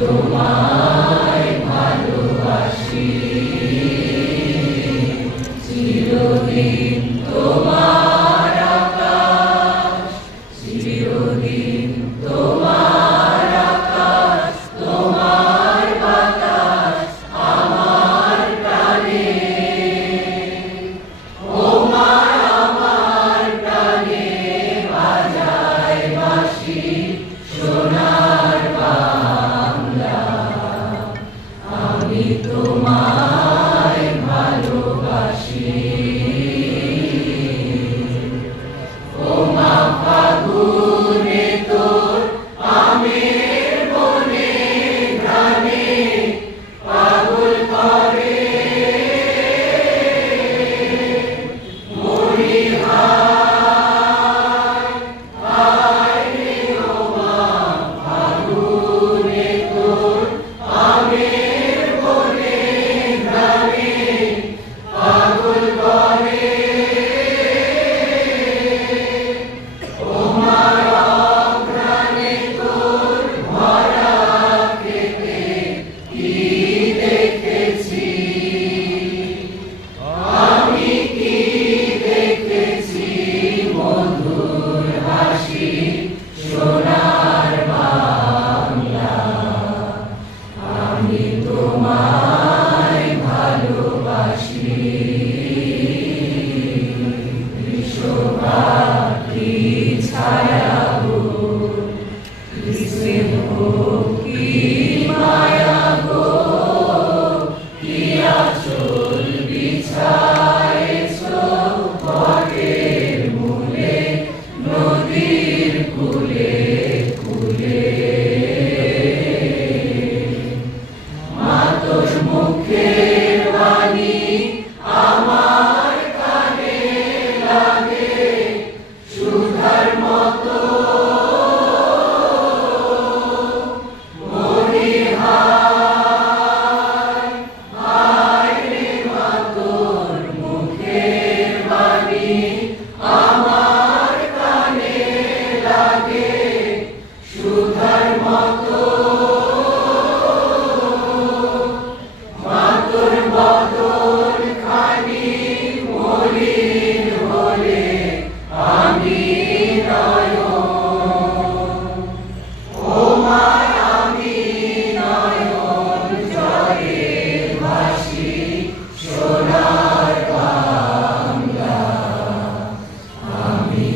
তোমায় ভালোবাসি চিরদিন তোমার আকাশ চিরদিন তোমার আকাশ তোমার বাতাস আমার প্রাণে ও মা আমার প্রাণে বাজায় বাঁশি সোনার বাংলা আমি তোমায় ভালোবাসি ও মা ফাগুনে তোর আমের বনে ঘ্রাণে পাগল করে মরি হায় হায় রে ও মা ফাগুনে তোর আমের বনে ঘ্রাণে পাগল করে ও মা অঘ্রাণে তোর ভরা খেতে কি দেখেছি আমি কি দেখেছি মধুর হাসি সোনার বাংলা আমি তোমায় ভালোবাসি বিশ্ববাসী ছায়া